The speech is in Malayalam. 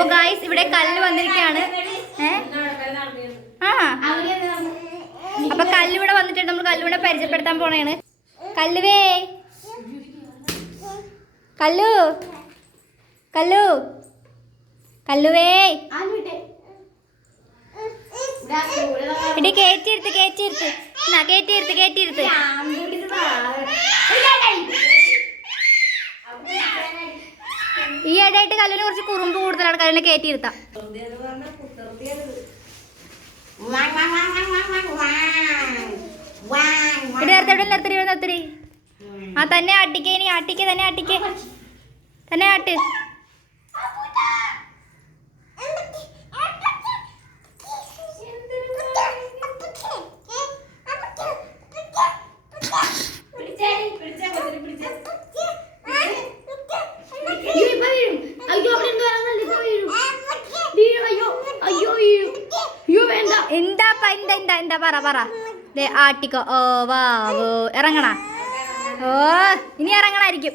അപ്പൊ ഗായ്സ് ഇവിടെ കല്ല് വന്നിരിക്കുകയാണ്. അപ്പൊ കല്ലിവിടെ വന്നിട്ടുണ്ട്. നമ്മൾ കല്ലുവിടെ പരിചയപ്പെടുത്താൻ പോണേണ്. കല്ലുവേ, കല്ലു, കല്ലു, കല്ലുവേ, എടി കേറ്റിരുത്ത്, കേറ്റിരുത്ത്, കേറ്റിരുത്ത്, കേറ്റിരുത്ത്. ഈ ഇടയായിട്ട് കല്ലിന് കുറച്ച് കുറുമ്പ് കൂടുതലാണ്. കല്ലിനെ കേറ്റിയിരുത്താം. നിർത്തരി. ആ തന്നെ ആട്ടിക്കേ, ഇനി ആട്ടിക്ക്, തന്നെ ആട്ടിക്ക്, തന്നെ ആട്ട്. എന്താ പറ ആട്ടിക്കോ. ഓ വാ, ഓ ഇറങ്ങണ. ഓ ഇനി ഇറങ്ങണായിരിക്കും.